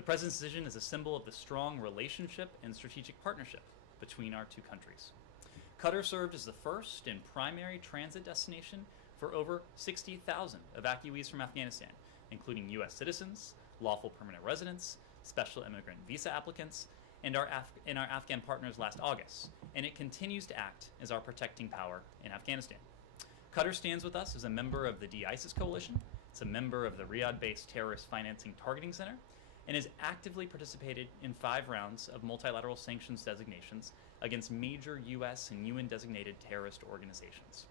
The President's decision is a symbol of the strong relationship and strategic partnership between our two countries. Qatar served as the first and primary transit destination for over 60,000 evacuees from Afghanistan, including U.S. citizens, lawful permanent residents, special immigrant visa applicants, and our Afghan partners last August, and it continues to act as our protecting power in Afghanistan. Qatar stands with us as a member of the de-ISIS coalition. It's a member of the Riyadh-based Terrorist Financing Targeting Center, and has actively participated in 5 rounds of multilateral sanctions designations against major U.S. and UN-designated terrorist organizations.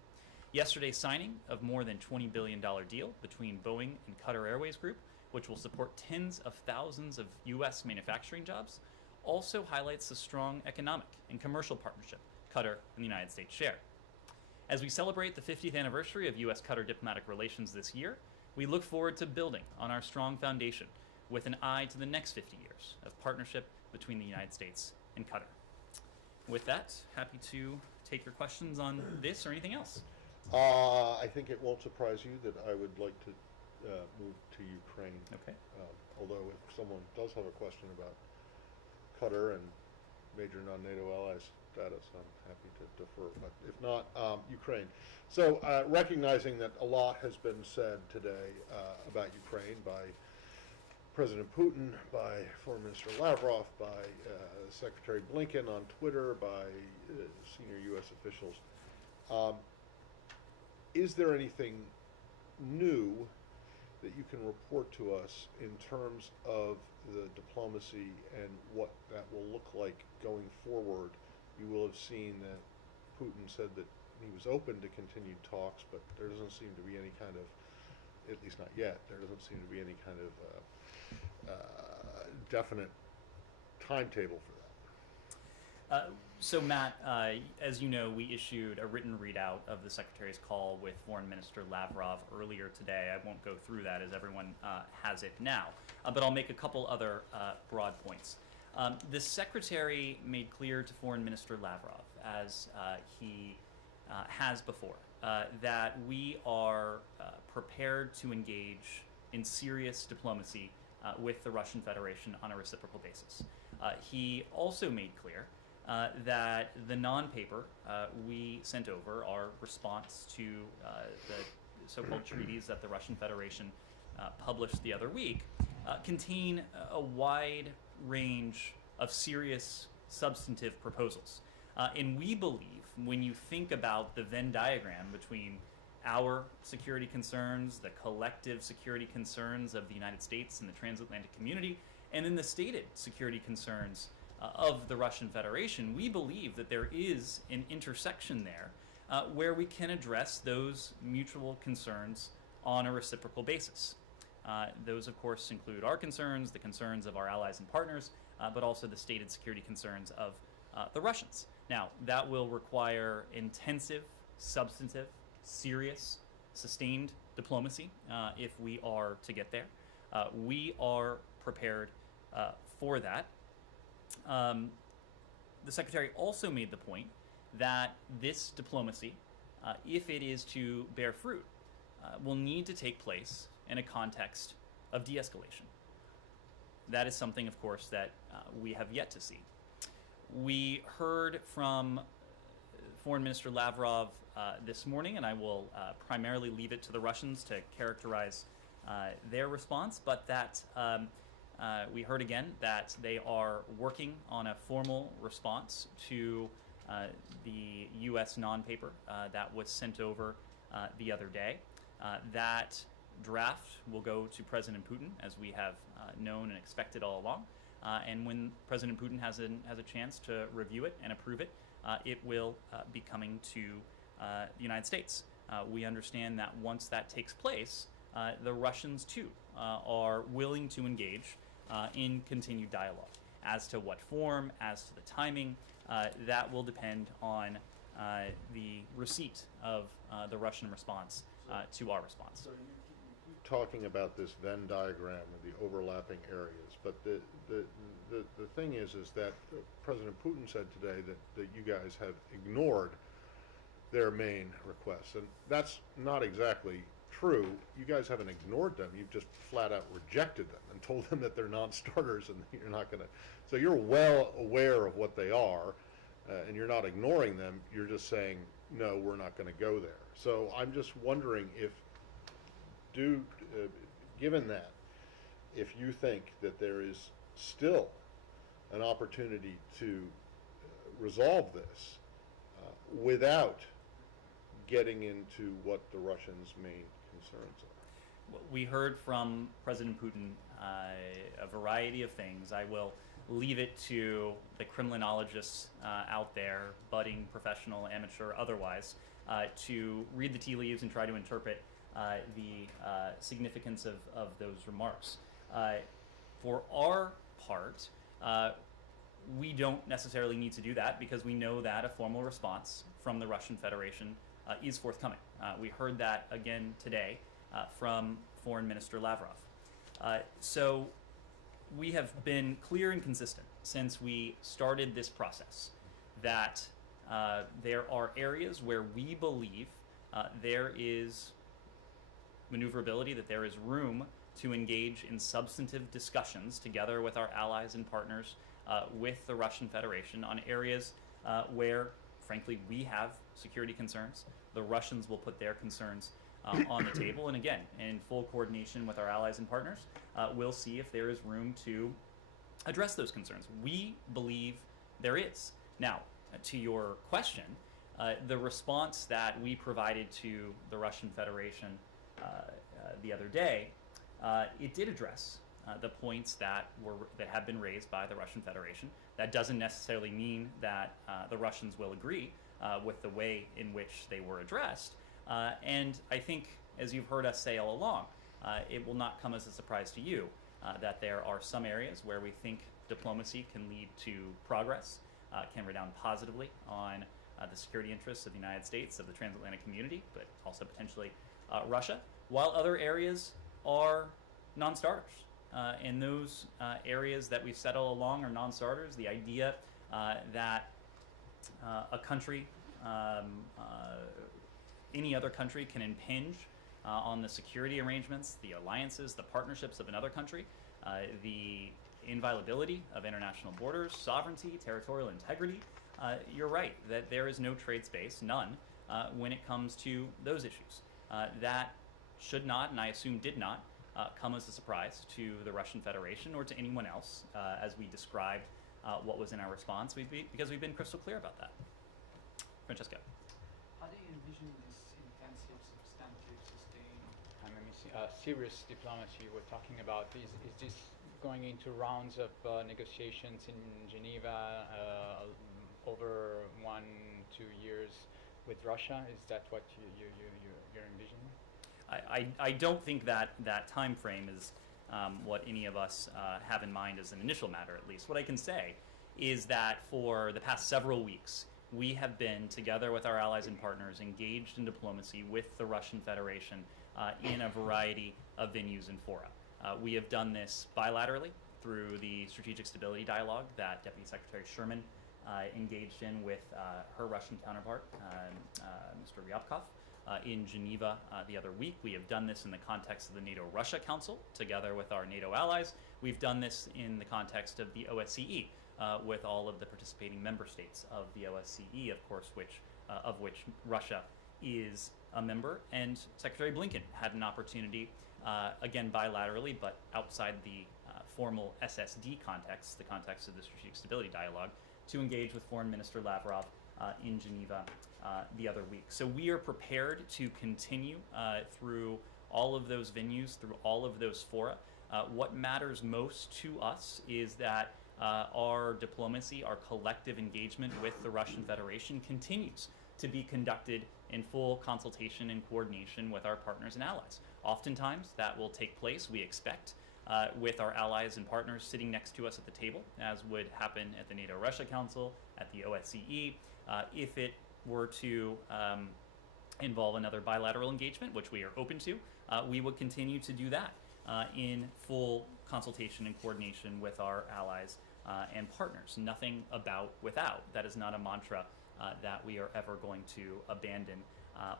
Yesterday's signing of more than $20 billion deal between Boeing and Qatar Airways Group, which will support tens of thousands of U.S. manufacturing jobs, also highlights the strong economic and commercial partnership Qatar and the United States share. As we celebrate the 50th anniversary of U.S.-Qatar diplomatic relations this year, we look forward to building on our strong foundation with an eye to the next 50 years of partnership between the United States and Qatar. With that, happy to take your questions on this or anything else. I think it won't surprise you that I would like to move to Ukraine. Okay. Although if someone does have a question about Qatar and major non-NATO allies status, I'm happy to defer. But if not, Ukraine. So recognizing that a lot has been said today about Ukraine by President Putin, by Foreign Minister Lavrov, by Secretary Blinken on Twitter, by senior U.S. officials, is there anything new that you can report to us in terms of the diplomacy and what that will look like going forward? You will have seen that Putin said that he was open to continued talks, but there doesn't seem to be any kind of, at least not yet, there doesn't seem to be any kind of definite timetable for that. So Matt, as you know, we issued a written readout of the Secretary's call with Foreign Minister Lavrov earlier today. I won't go through that as everyone has it now, but I'll make a couple other broad points. The Secretary made clear to Foreign Minister Lavrov, as he has before, that we are prepared to engage in serious diplomacy with the Russian Federation on a reciprocal basis. He also made clear that the non-paper we sent over, our response to the so-called treaties that the Russian Federation published the other week, contain a wide range of serious substantive proposals. And we believe, when you think about the Venn diagram between our security concerns, the collective security concerns of the United States and the transatlantic community, and then the stated security concerns of the Russian Federation, we believe that there is an intersection there where we can address those mutual concerns on a reciprocal basis. Those, of course, include our concerns, the concerns of our allies and partners, but also the stated security concerns of the Russians. Now, that will require intensive, substantive, serious, sustained diplomacy if we are to get there. We are prepared for that. The Secretary also made the point that this diplomacy, if it is to bear fruit, will need to take place in a context of de-escalation. That is something, of course, that we have yet to see. We heard from Foreign Minister Lavrov this morning, and I will primarily leave it to the Russians to characterize their response, but that we heard again that they are working on a formal response to the U.S. non-paper that was sent over the other day. That draft will go to President Putin, as we have known and expected all along. And when President Putin has a chance to review it and approve it, it will be coming to the United States. We understand that once that takes place, the Russians, too, are willing to engage in continued dialogue. As to what form, as to the timing, that will depend on the receipt of the Russian response to our response. So you keep talking about this Venn diagram and the overlapping areas, but the thing is that President Putin said today that you guys have ignored their main requests, and that's not exactly true, you guys haven't ignored them. You've just flat out rejected them and told them that they're non-starters and you're not going to. So you're well aware of what they are, and you're not ignoring them. You're just saying, no, we're not going to go there. So I'm just wondering if, given that, if you think that there is still an opportunity to resolve this without getting into what the Russians' main concerns are. We heard from President Putin a variety of things. I will leave it to the Kremlinologists out there, budding, professional, amateur, otherwise, to read the tea leaves and try to interpret the significance of those remarks. For our part, we don't necessarily need to do that because we know that a formal response from the Russian Federation is forthcoming. We heard that again today from Foreign Minister Lavrov. So we have been clear and consistent since we started this process that there are areas where we believe there is maneuverability, that there is room to engage in substantive discussions together with our allies and partners with the Russian Federation on areas where, frankly, we have security concerns. The Russians will put their concerns on the table. And again, in full coordination with our allies and partners, we'll see if there is room to address those concerns. We believe there is. Now, to your question, the response that we provided to the Russian Federation the other day, it did address the points that have been raised by the Russian Federation. That doesn't necessarily mean that the Russians will agree with the way in which they were addressed. And I think, as you've heard us say all along, it will not come as a surprise to you that there are some areas where we think diplomacy can lead to progress, can redound positively on the security interests of the United States, of the transatlantic community, but also potentially Russia, while other areas are non-starters. And those areas that we've said all along are non-starters. The idea that a country, any other country, can impinge on the security arrangements, the alliances, the partnerships of another country, the inviolability of international borders, sovereignty, territorial integrity. You're right that there is no trade space, none, when it comes to those issues. That should not, and I assume did not, come as a surprise to the Russian Federation or to anyone else as we described what was in our response, because we've been crystal clear about that. Francesca. How do you envision this intensive, substantive, sustained, serious diplomacy we're talking about? Is this going into rounds of negotiations in Geneva over 1-2 years with Russia? Is that what you're envisioning? I don't think that time frame is what any of us have in mind as an initial matter, at least. What I can say is that for the past several weeks, we have been, together with our allies and partners, engaged in diplomacy with the Russian Federation in a variety of venues and fora. We have done this bilaterally through the Strategic Stability Dialogue that Deputy Secretary Sherman engaged in with her Russian counterpart, Mr. Ryabkov, in Geneva the other week. We have done this in the context of the NATO-Russia Council, together with our NATO allies. We've done this in the context of the OSCE, with all of the participating member states of the OSCE, of course, of which Russia is a member. And Secretary Blinken had an opportunity, again bilaterally, but outside the formal SSD context, the context of the Strategic Stability Dialogue, to engage with Foreign Minister Lavrov in Geneva the other week. So we are prepared to continue through all of those venues, through all of those fora. What matters most to us is that our diplomacy, our collective engagement with the Russian Federation continues to be conducted in full consultation and coordination with our partners and allies. Oftentimes that will take place, we expect, with our allies and partners sitting next to us at the table, as would happen at the NATO-Russia Council, at the OSCE. If it were to involve another bilateral engagement, which we are open to, we would continue to do that in full consultation and coordination with our allies and partners. Nothing about without. That is not a mantra that we are ever going to abandon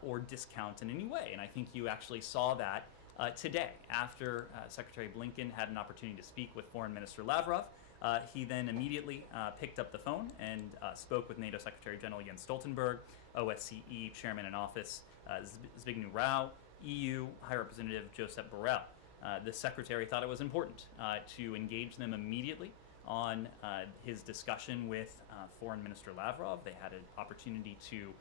or discount in any way. And I think you actually saw that today after Secretary Blinken had an opportunity to speak with Foreign Minister Lavrov. He then immediately picked up the phone and spoke with NATO Secretary General Jens Stoltenberg, OSCE Chairman in Office Zbigniew Rau, EU High Representative Josep Borrell. The Secretary thought it was important to engage them immediately on his discussion with Foreign Minister Lavrov. They had an opportunity to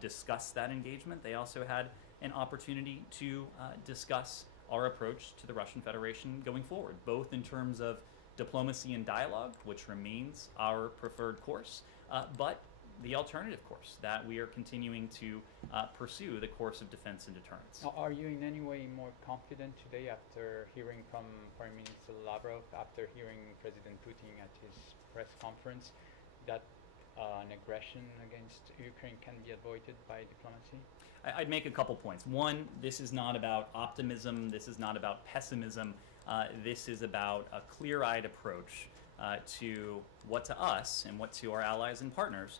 discuss that engagement. They also had an opportunity to discuss our approach to the Russian Federation going forward, both in terms of diplomacy and dialogue, which remains our preferred course, but the alternative course that we are continuing to pursue, the course of defense and deterrence. Now, are you in any way more confident today after hearing from Foreign Minister Lavrov, after hearing President Putin at his press conference, that an aggression against Ukraine can be avoided by diplomacy? I'd make a couple points. One, this is not about optimism. This is not about pessimism. This is about a clear-eyed approach to what to us and what to our allies and partners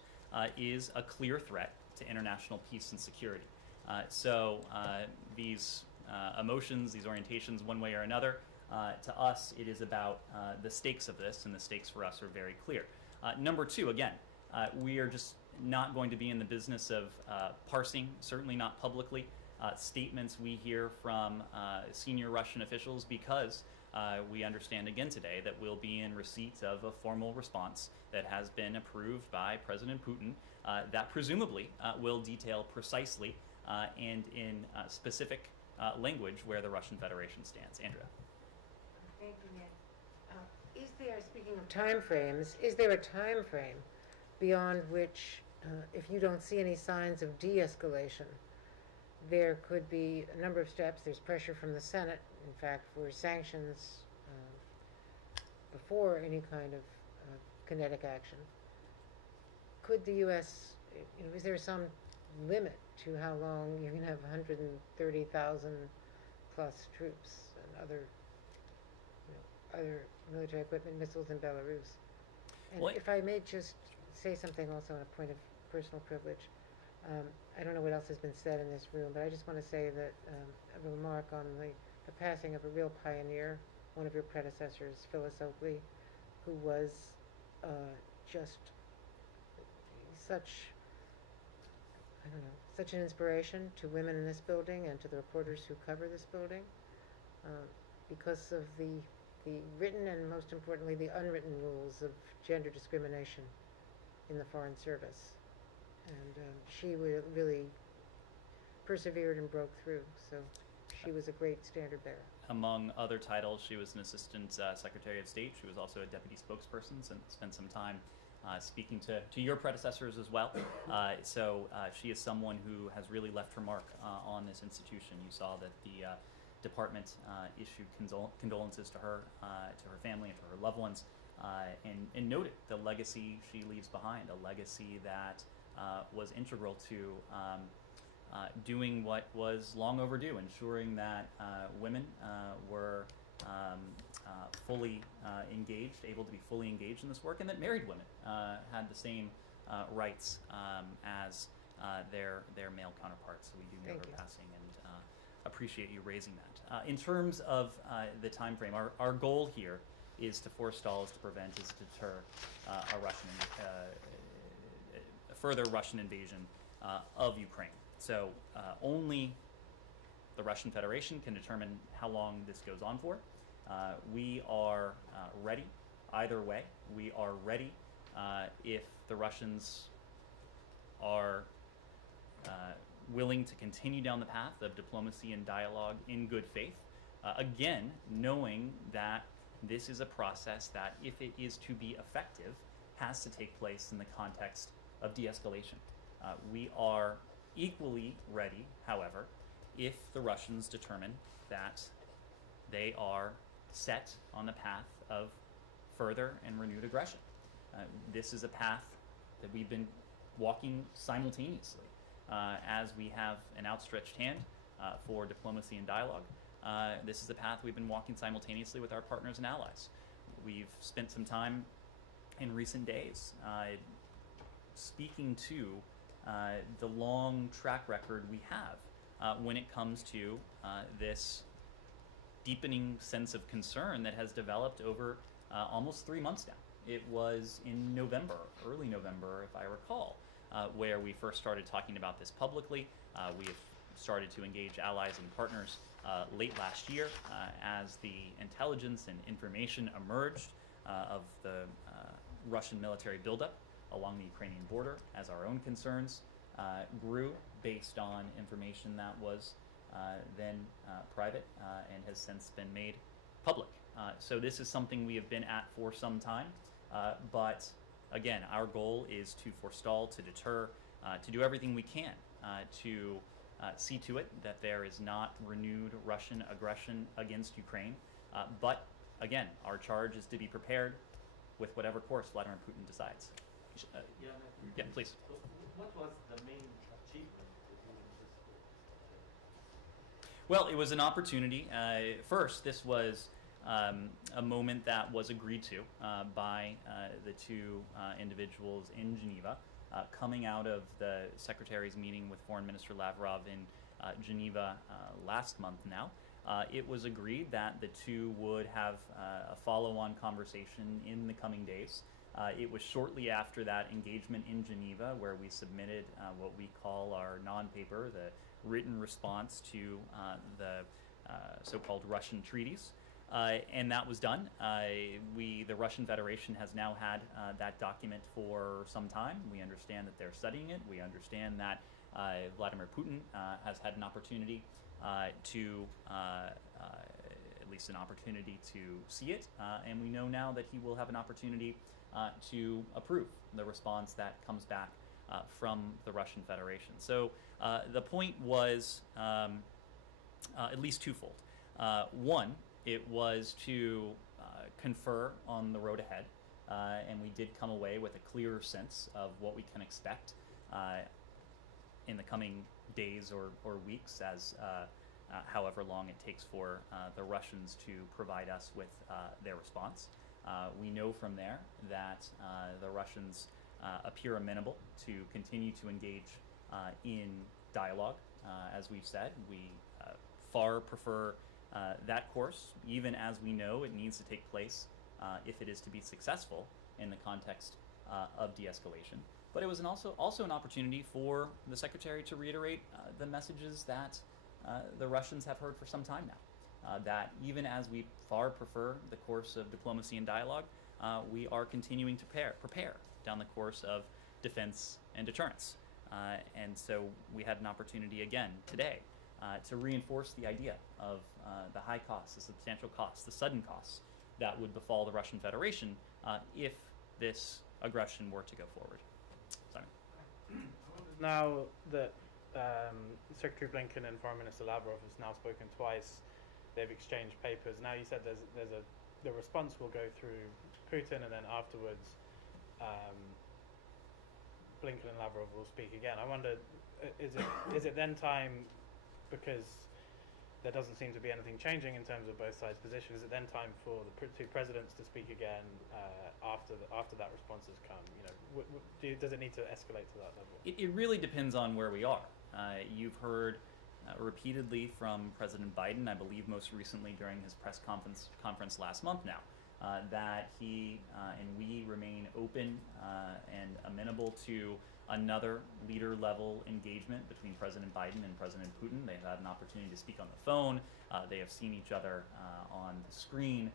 is a clear threat to international peace and security. So these emotions, these orientations, one way or another, to us, it is about the stakes of this, and the stakes for us are very clear. Number two, again, we are just not going to be in the business of parsing, certainly not publicly, statements we hear from senior Russian officials, because we understand again today that we'll be in receipt of a formal response that has been approved by President Putin that presumably will detail precisely and in specific language where the Russian Federation stands. Andrea. Thank you, Ned. Is there, speaking of time frames, is there a time frame beyond which, if you don't see any signs of de-escalation, there could be a number of steps? There's pressure from the Senate, in fact, for sanctions before any kind of kinetic action. Could the U.S., is there some limit to how long you can have 130,000 plus troops and other military equipment, missiles in Belarus? And Well, if I may just say something also on a point of personal privilege. I don't know what else has been said in this room, but I just want to say that a remark on the passing of a real pioneer, one of your predecessors, Phyllis Oakley, who was just such, such an inspiration to women in this building and to the reporters who cover this building, because of the written and, most importantly, the unwritten rules of gender discrimination in the Foreign Service. And she really persevered and broke through, so she was a great standard bearer. Among other titles, she was an Assistant Secretary of State. She was also a Deputy Spokesperson and spent some time speaking to your predecessors as well. So she is someone who has really left her mark on this institution. You saw that the department issued condolences to her family, and to her loved ones, and noted the legacy she leaves behind, a legacy that was integral to doing what was long overdue, ensuring that women were fully engaged, able to be fully engaged in this work, and that married women had the same rights as their male counterparts. So we do know her passing, and appreciate you raising that. In terms of the time frame, our goal here is to forestall, is to prevent, is to deter a further Russian invasion of Ukraine. So only the Russian Federation can determine how long this goes on for. We are ready either way. We are ready if the Russians are willing to continue down the path of diplomacy and dialogue in good faith. Again, knowing that this is a process that, if it is to be effective, has to take place in the context of de-escalation. We are equally ready, however, if the Russians determine that they are set on the path of further and renewed aggression. This is a path that we've been walking simultaneously as we have an outstretched hand for diplomacy and dialogue. This is a path we've been walking simultaneously with our partners and allies. We've spent some time in recent days speaking to the long track record we have when it comes to this deepening sense of concern that has developed over almost 3 months now. It was in November, early November, if I recall, where we first started talking about this publicly. We have started to engage allies and partners late last year as the intelligence and information emerged of the Russian military buildup along the Ukrainian border, as our own concerns grew based on information that was then private and has since been made public. So this is something we have been at for some time, but again, our goal is to forestall, to deter, to do everything we can to see to it that there is not renewed Russian aggression against Ukraine. But again, our charge is to be prepared with whatever course Vladimir Putin decides. Yeah, please. So what was the main achievement during this? Well, it was an opportunity. First, this was a moment that was agreed to by the two individuals in Geneva, coming out of the Secretary's meeting with Foreign Minister Lavrov in Geneva last month now. It was agreed that the two would have a follow-on conversation in the coming days. It was shortly after that engagement in Geneva where we submitted what we call our non-paper, the written response to the so-called Russian treaties. And that was done. The Russian Federation has now had that document for some time. We understand that they're studying it. We understand that Vladimir Putin has had an opportunity to, at least an opportunity to see it. And we know now that he will have an opportunity to approve the response that comes back from the Russian Federation. So the point was at least twofold. One, it was to confer on the road ahead, and we did come away with a clearer sense of what we can expect in the coming days or weeks, as however long it takes for the Russians to provide us with their response. We know from there that the Russians appear amenable to continue to engage in dialogue. As we've said, we far prefer that course, even as we know it needs to take place if it is to be successful in the context of de-escalation. But it was also an opportunity for the Secretary to reiterate the messages that the Russians have heard for some time now, that even as we far prefer the course of diplomacy and dialogue, we are continuing to prepare down the course of defense and deterrence. And so we had an opportunity again today to reinforce the idea of the high costs, the substantial costs, the sudden costs that would befall the Russian Federation if this aggression were to go forward. Simon. Now that Secretary Blinken and Foreign Minister Lavrov has now spoken twice, they've exchanged papers. Now you said the response will go through Putin, and then afterwards Blinken and Lavrov will speak again. I wonder, is it then time, because there doesn't seem to be anything changing in terms of both sides' position, is it then time for the two presidents to speak again after that response has come? Does it need to escalate to that level? It really depends on where we are. You've heard repeatedly from President Biden, I believe most recently during his press conference last month now, that he and we remain open and amenable to another leader-level engagement between President Biden and President Putin. They've had an opportunity to speak on the phone. They have seen each other on the screen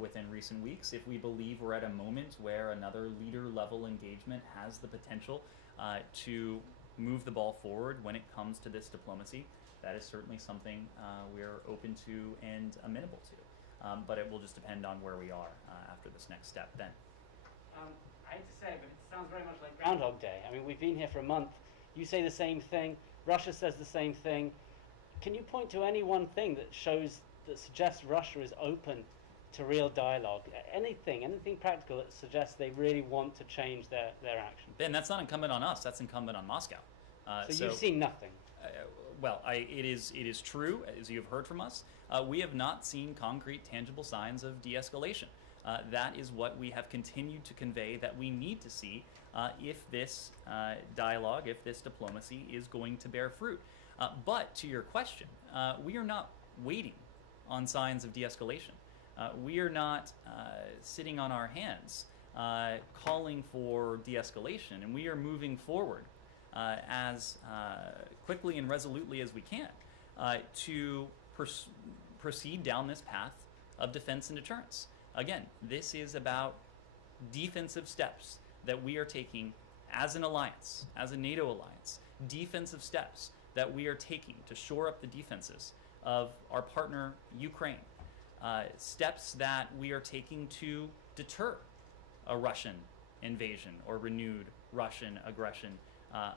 within recent weeks. If we believe we're at a moment where another leader-level engagement has the potential to move the ball forward when it comes to this diplomacy, that is certainly something we're open to and amenable to. But it will just depend on where we are after this next step then. I hate to say it, but it sounds very much like Groundhog Day. I mean, we've been here for a month. You say the same thing. Russia says the same thing. Can you point to any one thing that suggests Russia is open to real dialogue? Anything practical that suggests they really want to change their action? Ben, that's not incumbent on us. That's incumbent on Moscow. So you've seen nothing? It is true, as you have heard from us. We have not seen concrete, tangible signs of de-escalation. That is what we have continued to convey that we need to see if this dialogue, if this diplomacy is going to bear fruit. But to your question, we are not waiting on signs of de-escalation. We are not sitting on our hands calling for de-escalation, and we are moving forward as quickly and resolutely as we can to proceed down this path of defense and deterrence. Again, this is about defensive steps that we are taking as an alliance, as a NATO alliance, defensive steps that we are taking to shore up the defenses of our partner Ukraine, steps that we are taking to deter a Russian invasion or renewed Russian aggression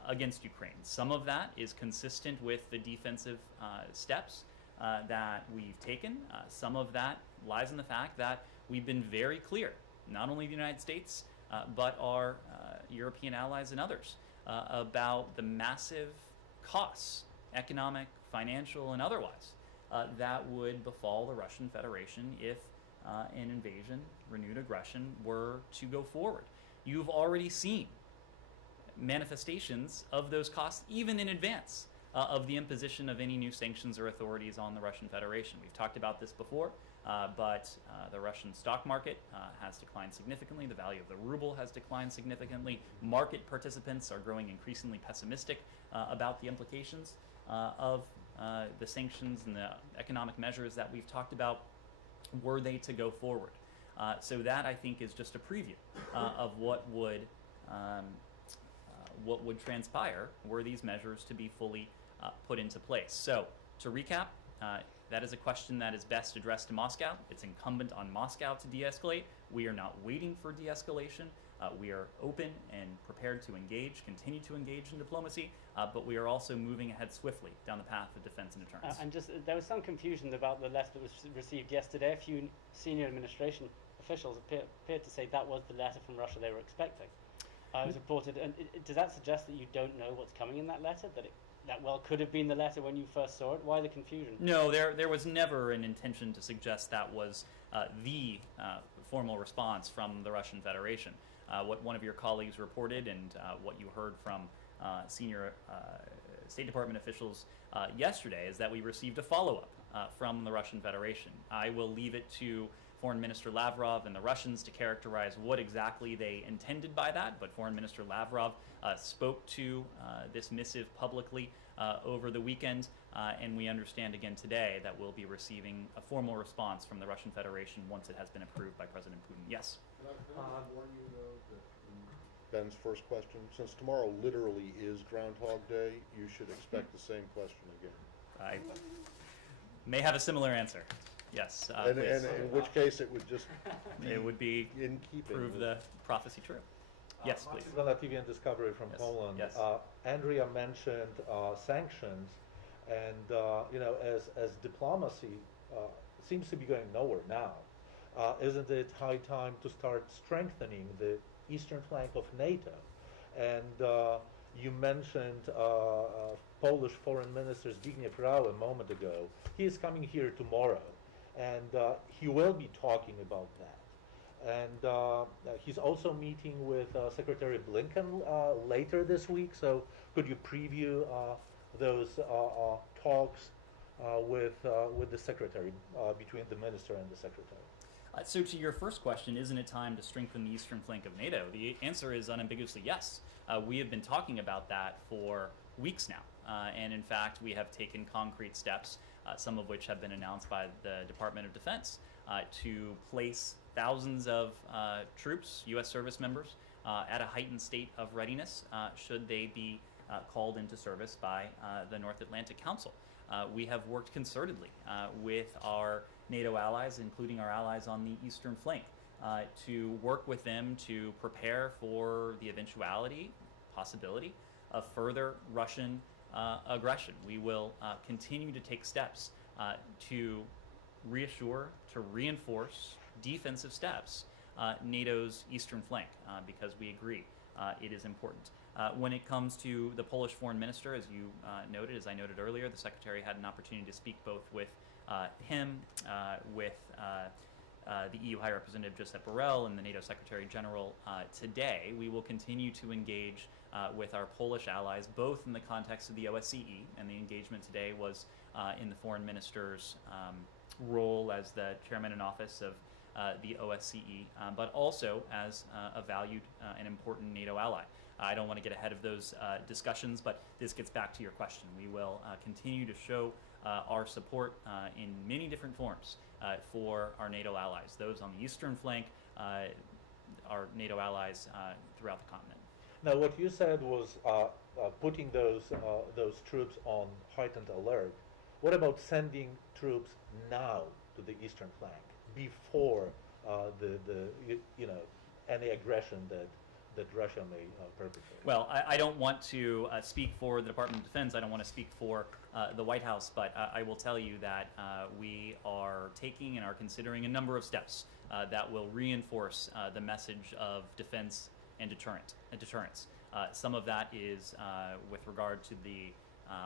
against Ukraine. Some of that is consistent with the defensive steps that we've taken. Some of that lies in the fact that we've been very clear, not only the United States, but our European allies and others, about the massive costs, economic, financial, and otherwise, that would befall the Russian Federation if an invasion, renewed aggression, were to go forward. You've already seen manifestations of those costs even in advance of the imposition of any new sanctions or authorities on the Russian Federation. We've talked about this before, but the Russian stock market has declined significantly. The value of the ruble has declined significantly. Market participants are growing increasingly pessimistic about the implications of the sanctions and the economic measures that we've talked about were they to go forward. So that, I think, is just a preview of what would transpire were these measures to be fully put into place. So, to recap, that is a question that is best addressed to Moscow. It's incumbent on Moscow to de-escalate. We are not waiting for de-escalation. We are open and prepared to engage, continue to engage in diplomacy, but we are also moving ahead swiftly down the path of defense and deterrence. And just there was some confusion about the letter that was received yesterday. A few senior administration officials appeared to say that was the letter from Russia they were expecting. It was reported, and does that suggest that you don't know what's coming in that letter? That well could have been the letter when you first saw it? Why the confusion? No, there was never an intention to suggest that was the formal response from the Russian Federation. What one of your colleagues reported and what you heard from senior State Department officials yesterday is that we received a follow-up from the Russian Federation. I will leave it to Foreign Minister Lavrov and the Russians to characterize what exactly they intended by that, but Foreign Minister Lavrov spoke to this missive publicly over the weekend, and we understand again today that we'll be receiving a formal response from the Russian Federation once it has been approved by President Putin. Yes? Can I warn you, though, that Ben's first question, since tomorrow literally is Groundhog Day, you should expect the same question again. I may have a similar answer. Yes, And please. in which case it would just It would be in keeping prove with- the prophecy true. Yes, please. TV and Discovery from Yes. Poland. Yes. Andrea mentioned sanctions, and as diplomacy seems to be going nowhere now, isn't it high time to start strengthening the eastern flank of NATO? And you mentioned Polish Foreign Minister Zbigniew Rau a moment ago. He is coming here tomorrow, and he will be talking about that. And he's also meeting with Secretary Blinken later this week. So could you preview those talks with the secretary, between the minister and the secretary? So to your first question, isn't it time to strengthen the eastern flank of NATO? The answer is unambiguously yes. We have been talking about that for weeks now. And in fact, we have taken concrete steps, some of which have been announced by the Department of Defense, to place thousands of troops, U.S. service members, at a heightened state of readiness should they be called into service by the North Atlantic Council. We have worked concertedly with our NATO allies, including our allies on the eastern flank, to work with them to prepare for the eventuality, possibility, of further Russian aggression. We will continue to take steps to reassure, to reinforce defensive steps NATO's eastern flank, because we agree it is important. When it comes to the Polish foreign minister, as you noted, as I noted earlier, the secretary had an opportunity to speak both with him, with the EU High Representative Josep Borrell and the NATO Secretary General today, we will continue to engage with our Polish allies, both in the context of the OSCE, and the engagement today was in the foreign minister's role as the chairman in office of the OSCE, but also as a valued and important NATO ally. I don't want to get ahead of those discussions, but this gets back to your question. We will continue to show our support in many different forms for our NATO allies, those on the eastern flank, our NATO allies throughout the continent. Now, what you said was putting those troops on heightened alert. What about sending troops now to the eastern flank before any aggression that Russia may perpetrate? Well, I don't want to speak for the Department of Defense. I don't want to speak for the White House, but I will tell you that we are taking and are considering a number of steps that will reinforce the message of defense and deterrence. Some of that is with regard to the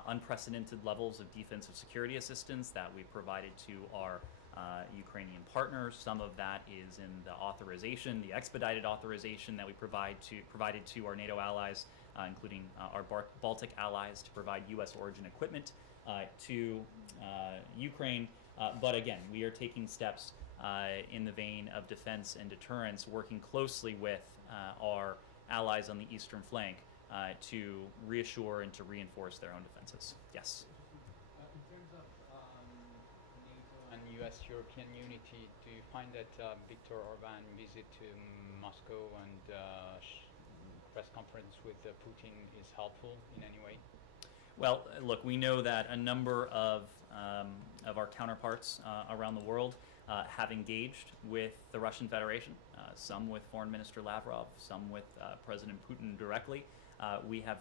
unprecedented levels of defensive security assistance that we provided to our Ukrainian partners. Some of that is in the authorization, the expedited authorization that we provided to our NATO allies, including our Baltic allies, to provide U.S. origin equipment to Ukraine. But again, we are taking steps in the vein of defense and deterrence, working closely with our allies on the eastern flank to reassure and to reinforce their own defenses. Yes. In terms of NATO and U.S.-European unity, do you find that Viktor Orban visit to Moscow and press conference with Putin is helpful in any way? Well, look, we know that a number of our counterparts around the world have engaged with the Russian Federation, some with Foreign Minister Lavrov, some with President Putin directly. We have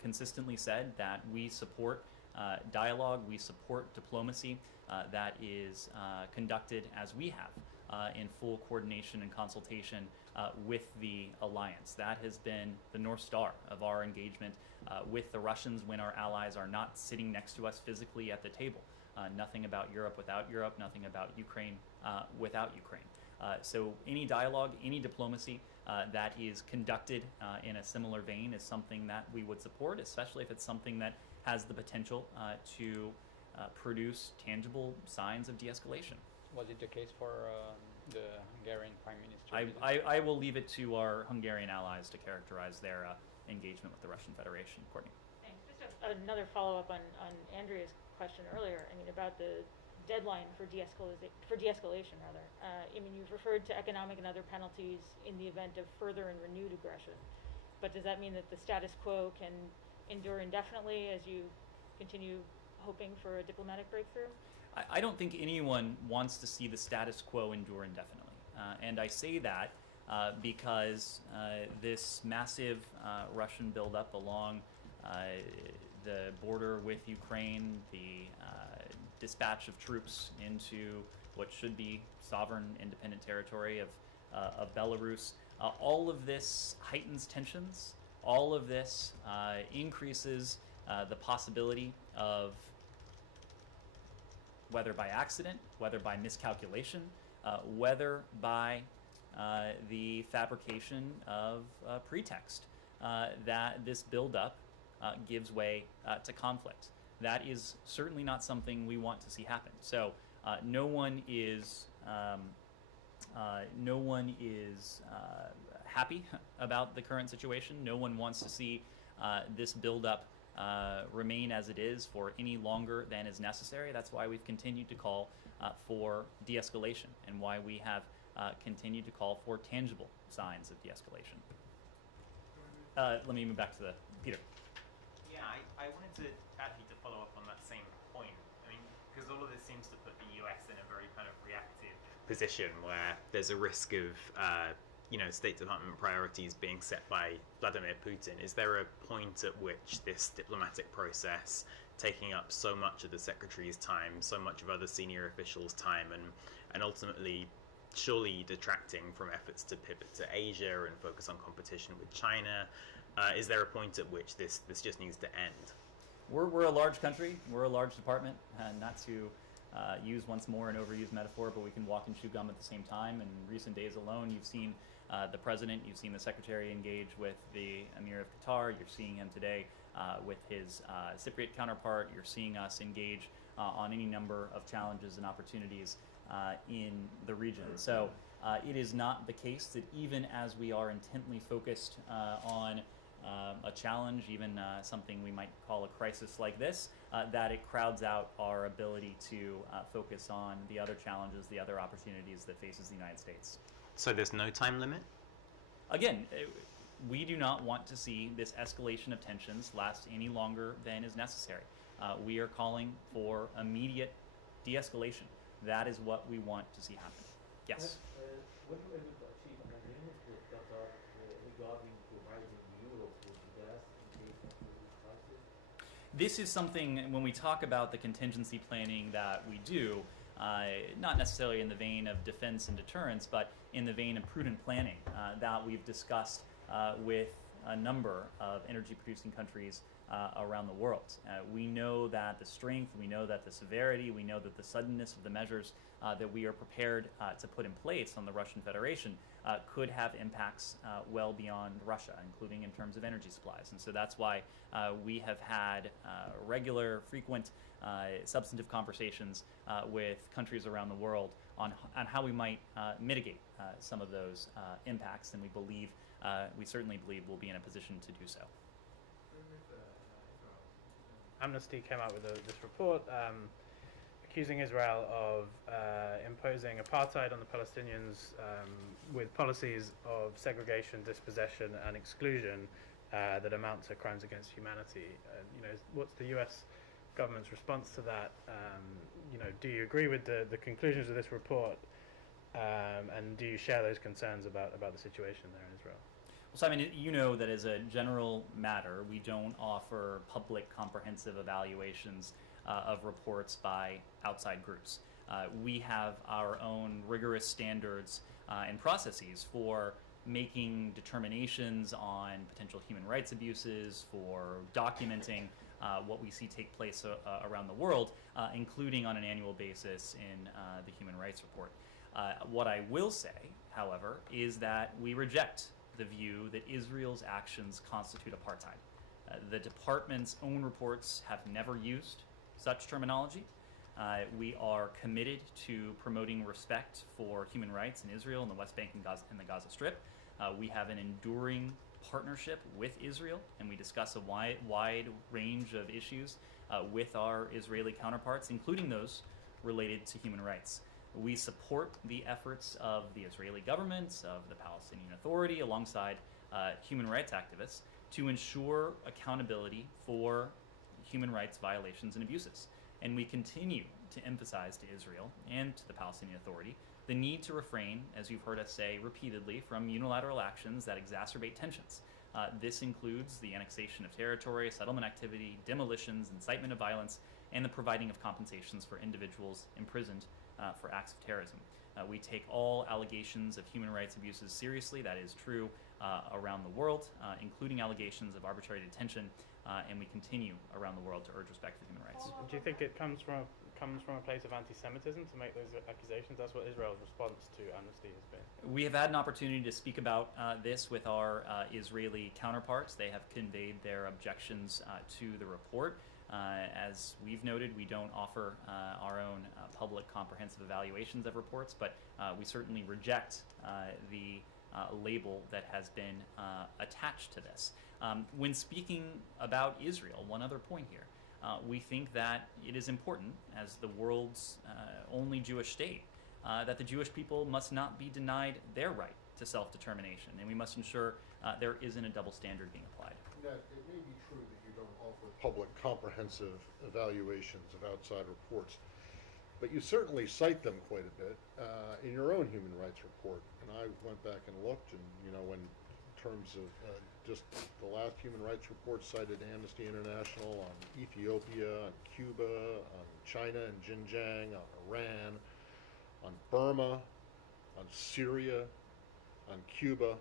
consistently said that we support dialogue, we support diplomacy that is conducted as we have in full coordination and consultation with the alliance. That has been the North Star of our engagement with the Russians when our allies are not sitting next to us physically at the table. Nothing about Europe without Europe, nothing about Ukraine without Ukraine. So any dialogue, any diplomacy that is conducted in a similar vein is something that we would support, especially if it's something that has the potential to produce tangible signs of de-escalation. Was it the case for the Hungarian Prime Minister? I will leave it to our Hungarian allies to characterize their engagement with the Russian Federation. Courtney. Thanks. Just another follow-up on Andrea's question earlier. I mean, about the deadline for de-escalation, rather. I mean, you've referred to economic and other penalties in the event of further and renewed aggression. But does that mean that the status quo can endure indefinitely as you continue hoping for a diplomatic breakthrough? I don't think anyone wants to see the status quo endure indefinitely. And I say that because this massive Russian buildup along the border with Ukraine, the dispatch of troops into what should be sovereign, independent territory of Belarus, all of this heightens tensions. All of this increases the possibility of, whether by accident, whether by miscalculation, whether by the fabrication of pretext, that this buildup gives way to conflict. That is certainly not something we want to see happen. So no one is happy about the current situation. No one wants to see this buildup remain as it is for any longer than is necessary. That's why we've continued to call for de-escalation, and why we have continued to call for tangible signs of de-escalation. Let me move back to Peter. Yeah, I wanted to actually to follow up on that same point. I mean, because all of this seems to put the US in a very kind of reactive position where there's a risk of State Department priorities being set by Vladimir Putin. Is there a point at which this diplomatic process, taking up so much of the Secretary's time, so much of other senior officials' time, and ultimately surely detracting from efforts to pivot to Asia and focus on competition with China, is there a point at which this just needs to end? We're a large country. We're a large department. Not to use once more an overused metaphor, but we can walk and chew gum at the same time. In recent days alone, you've seen the president, you've seen the secretary engage with the Emir of Qatar, you're seeing him today with his Cypriot counterpart, you're seeing us engage on any number of challenges and opportunities in the region. So it is not the case that even as we are intently focused on a challenge, even something we might call a crisis like this, that it crowds out our ability to focus on the other challenges, the other opportunities that faces the United States. So there's no time limit? Again, we do not want to see this escalation of tensions last any longer than is necessary. We are calling for immediate de-escalation. That is what we want to see happen. Yes? What were able to achieve an agreement with Qatar regarding providing Europe with gas in case of this crisis? This is something, when we talk about the contingency planning that we do, not necessarily in the vein of defense and deterrence, but in the vein of prudent planning that we've discussed with a number of energy-producing countries around the world. We know that the strength, we know that the severity, we know that the suddenness of the measures that we are prepared to put in place on the Russian Federation could have impacts well beyond Russia, including in terms of energy supplies. And so that's why we have had regular, frequent, substantive conversations with countries around the world on how we might mitigate some of those impacts, and we certainly believe we'll be in a position to do so. Amnesty came out with this report accusing Israel of imposing apartheid on the Palestinians with policies of segregation, dispossession, and exclusion that amount to crimes against humanity. What's the U.S. government's response to that? Do you agree with the conclusions of this report, and do you share those concerns about the situation there in Israel? Well, Simon, you know that as a general matter, we don't offer public comprehensive evaluations of reports by outside groups. We have our own rigorous standards and processes for making determinations on potential human rights abuses, for documenting what we see take place around the world, including on an annual basis in the Human Rights Report. What I will say, however, is that we reject the view that Israel's actions constitute apartheid. The department's own reports have never used such terminology. We are committed to promoting respect for human rights in Israel and the West Bank and the Gaza Strip. We have an enduring partnership with Israel, and we discuss a wide range of issues with our Israeli counterparts, including those related to human rights. We support the efforts of the Israeli government, of the Palestinian Authority, alongside human rights activists, to ensure accountability for human rights violations and abuses. And we continue to emphasize to Israel and to the Palestinian Authority the need to refrain, as you've heard us say repeatedly, from unilateral actions that exacerbate tensions. This includes the annexation of territory, settlement activity, demolitions, incitement of violence, and the providing of compensations for individuals imprisoned for acts of terrorism. We take all allegations of human rights abuses seriously. That is true around the world, including allegations of arbitrary detention, and we continue around the world to urge respect for human rights. Do you think it comes from a place of anti-Semitism to make those accusations? That's what Israel's response to Amnesty has been. We have had an opportunity to speak about this with our Israeli counterparts. They have conveyed their objections to the report. As we've noted, we don't offer our own public comprehensive evaluations of reports, but we certainly reject the label that has been attached to this. When speaking about Israel, one other point here, we think that it is important, as the world's only Jewish state, that the Jewish people must not be denied their right to self-determination, and we must ensure there isn't a double standard being applied. Ned, it may be true that you don't offer public comprehensive evaluations of outside reports, but you certainly cite them quite a bit in your own human rights report. And I went back and looked, and in terms of just the last human rights report cited Amnesty International on Ethiopia, on Cuba, on China and Xinjiang, on Iran, on Burma, on Syria, on Cuba,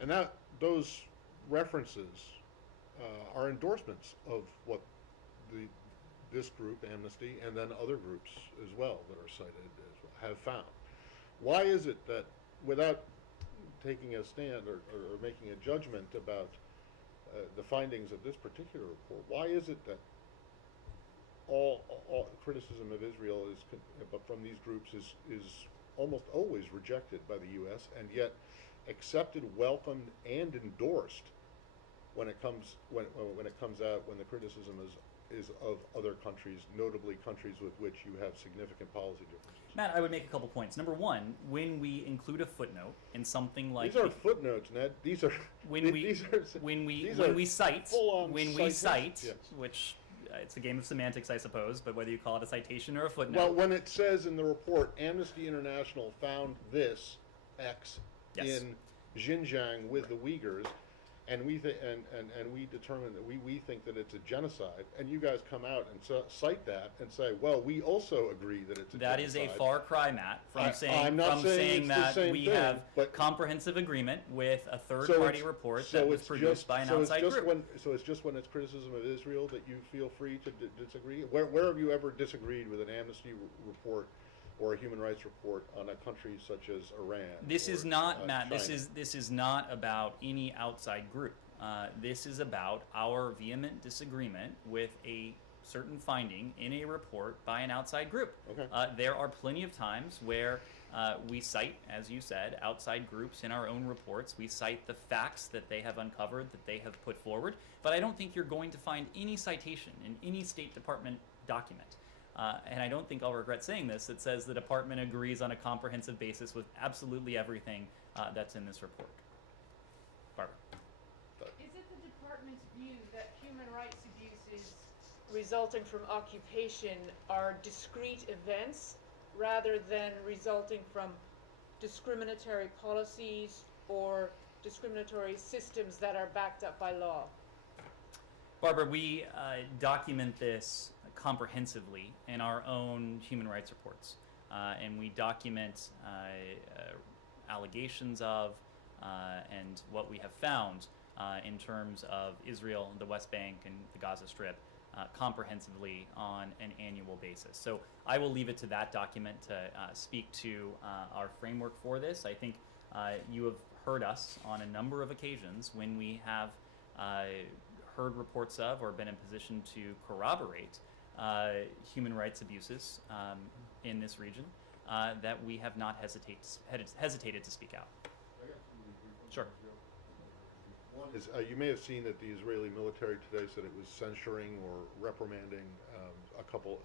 and those references are endorsements of what the this group, Amnesty, and then other groups as well that are cited have found. Why is it that, without taking a stand or making a judgment about the findings of this particular report, why is it that all criticism of Israel but from these groups is almost always rejected by the U.S. and yet accepted, welcomed, and endorsed when it comes out, when the criticism is of other countries, notably countries with which you have significant policy differences? Matt, I would make a couple points. Number one, when we include a footnote in something like these are footnotes, Ned. These are when we cite, yes. which it's a game of semantics, I suppose, but whether you call it a citation or a footnote. Well, when it says in the report, Amnesty International found this X Yes. in Xinjiang with the Uyghurs, and we determine that we think that it's a genocide, and you guys come out and cite that and say, well, we also agree that it's a That genocide. is a far cry, Matt, from I'm not saying it's the that same we thing, have but comprehensive agreement with a third-party report that was produced by an outside group. So it's just when it's criticism of Israel that you feel free to disagree? Where have you ever disagreed with an Amnesty report or a human rights report on a country such as Iran? This is not, Matt. China? This is not about any outside group. This is about our vehement disagreement with a certain finding in a report by an outside group. Okay. There are plenty of times where we cite, as you said, outside groups in our own reports. We cite the facts that they have uncovered, that they have put forward. But I don't think you're going to find any citation in any State Department document. And I don't think I'll regret saying this, that says the department agrees on a comprehensive basis with absolutely everything that's in this report. Barbara. Is it the department's view that human rights abuses resulting from occupation are discrete events rather than resulting from discriminatory policies or discriminatory systems that are backed up by law? Barbara, we document this comprehensively in our own human rights reports. And we document allegations of and what we have found in terms of Israel, the West Bank, and the Gaza Strip comprehensively on an annual basis. So I will leave it to that document to speak to our framework for this. I think you have heard us on a number of occasions when we have heard reports of or been in position to corroborate human rights abuses in this region, that we have not hesitated to speak out. Sure. One is, you may have seen that the Israeli military today said it was censuring or reprimanding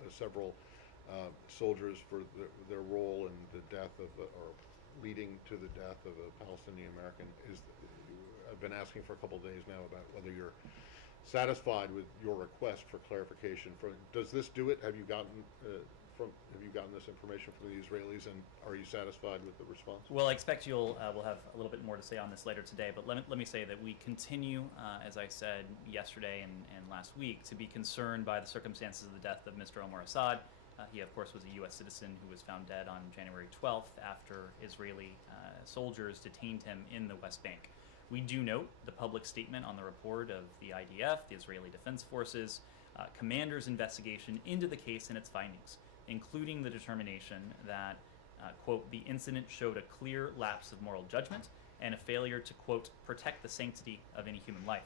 several soldiers for their role in the death of, or leading to the death of a Palestinian American. I've been asking for a couple of days now about whether you're satisfied with your request for clarification. Does this do it? Have you gotten this information from the Israelis, and are you satisfied with the response? Well, I expect we'll have a little bit more to say on this later today, but let me say that we continue, as I said yesterday and last week, to be concerned by the circumstances of the death of Mr. Omar Assad. He, of course, was a U.S. citizen who was found dead on January 12th after Israeli soldiers detained him in the West Bank. We do note the public statement on the report of the IDF, the Israeli Defense Forces, commander's investigation into the case and its findings, including the determination that, quote, the incident showed a clear lapse of moral judgment and a failure to, quote, protect the sanctity of any human life.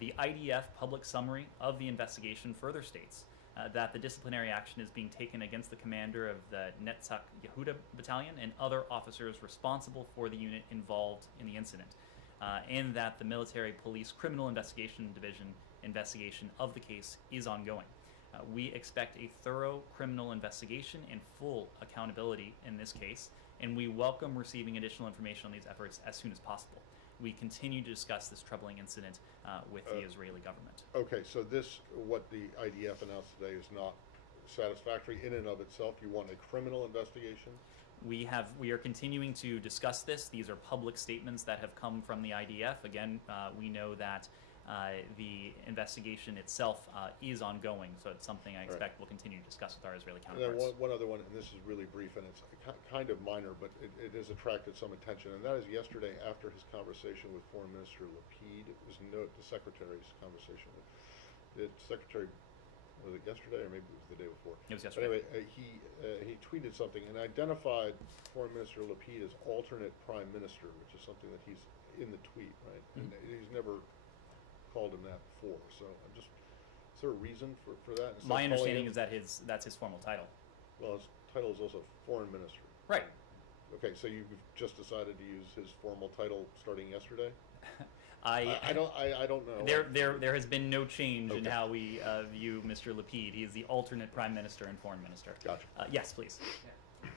The IDF public summary of the investigation further states that the disciplinary action is being taken against the commander of the Netzach Yehuda Battalion and other officers responsible for the unit involved in the incident, and that the Military Police Criminal Investigation Division investigation of the case is ongoing. We expect a thorough criminal investigation and full accountability in this case, and we welcome receiving additional information on these efforts as soon as possible. We continue to discuss this troubling incident with the Israeli government. Okay, so what the IDF announced today is not satisfactory in and of itself. You want a criminal investigation? We are continuing to discuss this. These are public statements that have come from the IDF. Again, we know that the investigation itself is ongoing, so it's something I expect we'll continue to discuss with our Israeli counterparts. And then one other one, and this is really brief, and it's kind of minor, but it has attracted some attention, and that is yesterday after his conversation with Foreign Minister Lapid. It was the Secretary's conversation. The Secretary was it yesterday or maybe it was the day before? It was But yesterday. anyway, he tweeted something and identified Foreign Minister Lapid as alternate prime minister, which is something that he's in the tweet, right? And he's never called him that before. So I'm just, is there a reason for that? Instead of My calling understanding him- is that that's his formal title. Well, his title is also foreign minister. Right. Okay, so you've just decided to use his formal title starting yesterday? I don't know. There has been no change in Okay. how we view Mr. Lapid. He is the alternate prime minister and foreign minister. Gotcha. Yes, please. From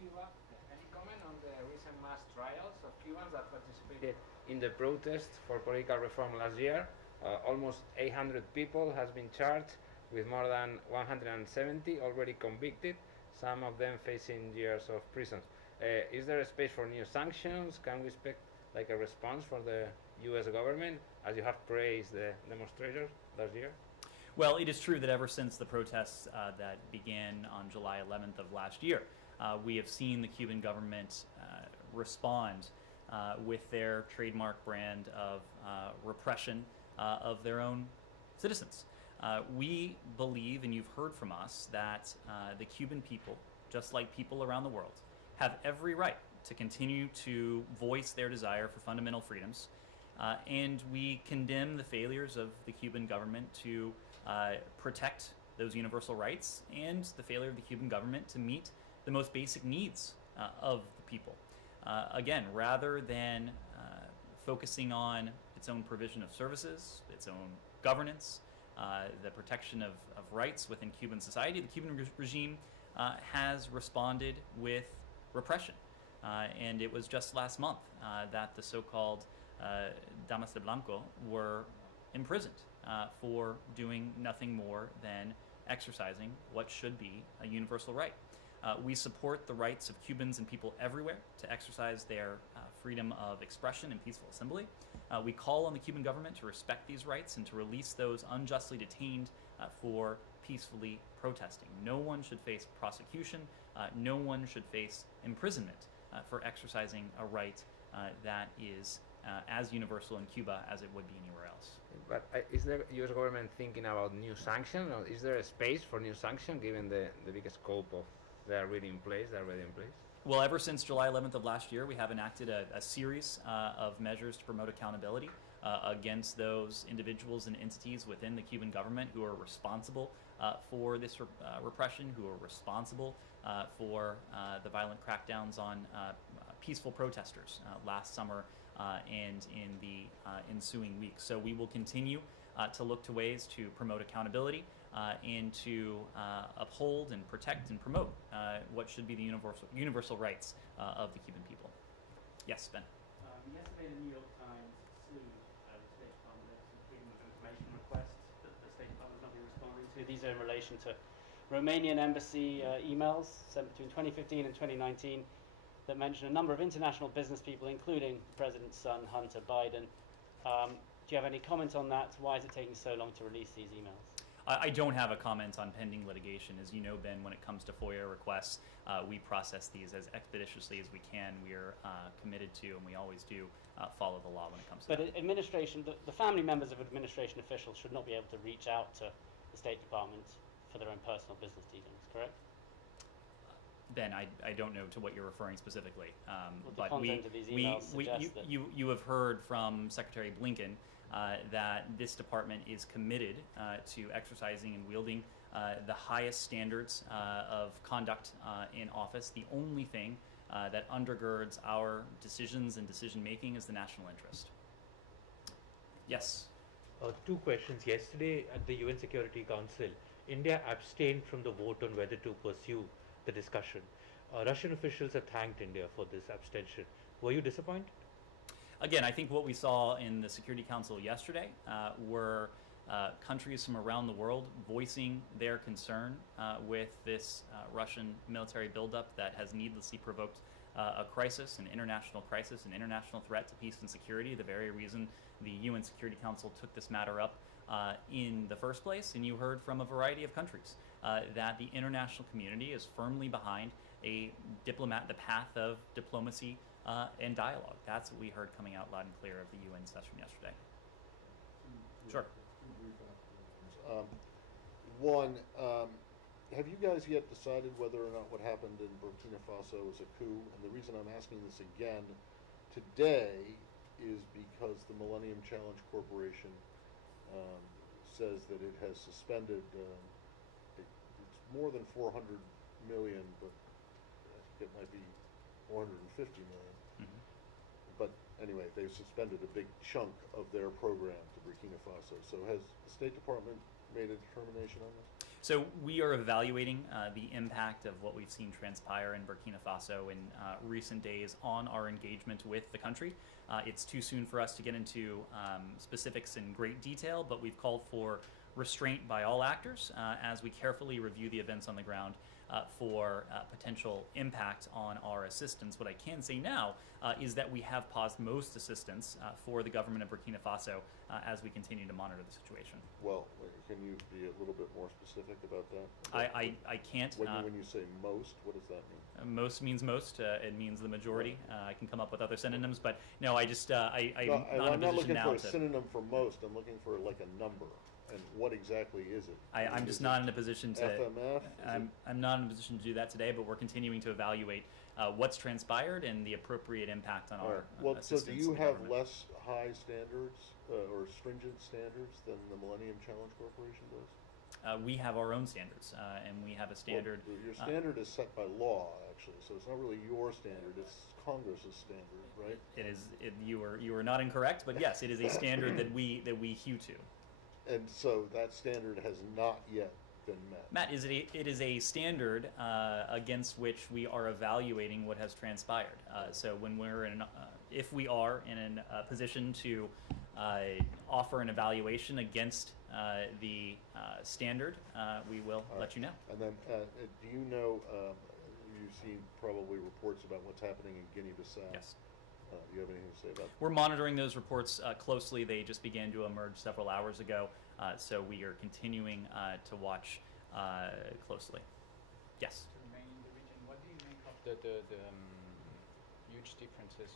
Cuba, any comment on the recent mass trials of Cubans that participated in the protests for political reform last year? Almost 800 people has been charged, with more than 170 already convicted, some of them facing years of prison. Is there a space for new sanctions? Can we expect like a response for the U.S. government, as you have praised the demonstrators last year? Well, it is true that ever since the protests that began on July 11th of last year, we have seen the Cuban government respond with their trademark brand of repression of their own citizens. We believe, and you've heard from us, that the Cuban people, just like people around the world, have every right to continue to voice their desire for fundamental freedoms. And we condemn the failures of the Cuban government to protect those universal rights and the failure of the Cuban government to meet the most basic needs of the people. Again, rather than focusing on its own provision of services, its own governance, the protection of rights within Cuban society, the Cuban regime has responded with repression. And it was just last month that the so-called Damas de Blanco were imprisoned for doing nothing more than exercising what should be a universal right. We support the rights of Cubans and people everywhere to exercise their freedom of expression and peaceful assembly. We call on the Cuban government to respect these rights and to release those unjustly detained for peacefully protesting. No one should face prosecution. No one should face imprisonment for exercising a right that is as universal in Cuba as it would be anywhere else. But is the U.S. government thinking about new sanctions, or is there a space for new sanctions given the big scope of they're already in place? Well, ever since July 11th of last year, we have enacted a series of measures to promote accountability against those individuals and entities within the Cuban government who are responsible for this repression, who are responsible for the violent crackdowns on peaceful protesters last summer and in the ensuing weeks. So we will continue to look to ways to promote accountability and to uphold and protect and promote what should be the universal rights of the Cuban people. Yes, Ben. Yesterday, the New York Times sued the State Department over some freedom of information requests that the State Department has not been responding to. These are in relation to Romanian embassy emails sent between 2015 and 2019 that mention a number of international business people, including the President's son, Hunter Biden. Do you have any comment on that? Why is it taking so long to release these emails? I don't have a comment on pending litigation. As you know, Ben, when it comes to FOIA requests, we process these as expeditiously as we can. We are committed to, and we always do, follow the law when it comes to that. But administration, the family members of administration officials should not be able to reach out to the State Department for their own personal business dealings, correct? Ben, I don't know to what you're referring specifically, Well, the but content of these emails suggest that- you have heard from Secretary Blinken that this department is committed to exercising and wielding the highest standards of conduct in office. The only thing that undergirds our decisions and decision making is the national interest. Yes. Two questions. Yesterday at the UN Security Council, India abstained from the vote on whether to pursue the discussion. Russian officials have thanked India for this abstention. Were you disappointed? Again, I think what we saw in the Security Council yesterday were countries from around the world voicing their concern with this Russian military buildup that has needlessly provoked a crisis, an international threat to peace and security, the very reason the UN Security Council took this matter up in the first place. And you heard from a variety of countries that the international community is firmly behind the path of diplomacy and dialogue. That's what we heard coming out loud and clear of the UN session yesterday. Sure. One, have you guys yet decided whether or not what happened in Burkina Faso was a coup? And the reason I'm asking this again today is because the Millennium Challenge Corporation says that it has suspended, it's more than 400 million, but I think it might be 450 million. Mhm. But anyway, they've suspended a big chunk of their program to Burkina Faso. So has the State Department made a determination on this? So we are evaluating the impact of what we've seen transpire in Burkina Faso in recent days on our engagement with the country. It's too soon for us to get into specifics in great detail, but we've called for restraint by all actors as we carefully review the events on the ground for potential impact on our assistance. What I can say now is that we have paused most assistance for the government of Burkina Faso as we continue to monitor the situation. Well, can you be a little bit more specific about that? I can't. When you say most, what does that mean? Most means most. It means the majority. I can come up with other synonyms, but no, I just I'm No, not in a I'm not position looking now for a to. synonym for most. I'm looking for like a number. And what exactly is it? I'm just Is not it in a position to. FMF? I'm not in a position to do that today, but we're continuing to evaluate what's transpired and the appropriate impact on All our right. Well, so assistance do to you the have government. less high standards or stringent standards than the Millennium Challenge Corporation does? We have our own standards, and we have a standard. Well, your standard is set by law, actually, so it's not really your standard; it's Congress's standard, right? It is. You are not incorrect, but yes, it is a standard that we hew to. And so that standard has not yet been met. Matt, it is a standard against which we are evaluating what has transpired. So when we're in, if we are in a position to offer an evaluation against the standard, we will let you know. And then, do you know? You've seen probably reports about what's happening in Guinea-Bissau. Yes. Do you have anything to say about that? We're monitoring those reports closely. They just began to emerge several hours ago, so we are continuing to watch closely. Yes. To remain in the region, what do you make of the huge differences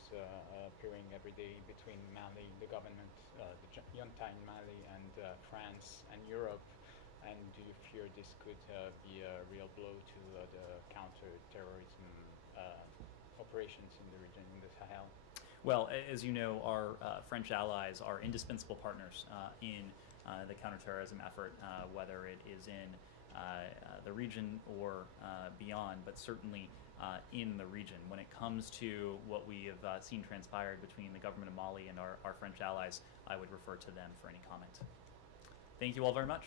appearing every day between Mali, the government, the junta in Mali, and France and Europe? And do you fear this could be a real blow to the counter-terrorism operations in the region, in the Sahel? Well, as you know, our French allies are indispensable partners in the counterterrorism effort, whether it is in the region or beyond, but certainly in the region. When it comes to what we have seen transpired between the government of Mali and our French allies, I would refer to them for any comment. Thank you all very much.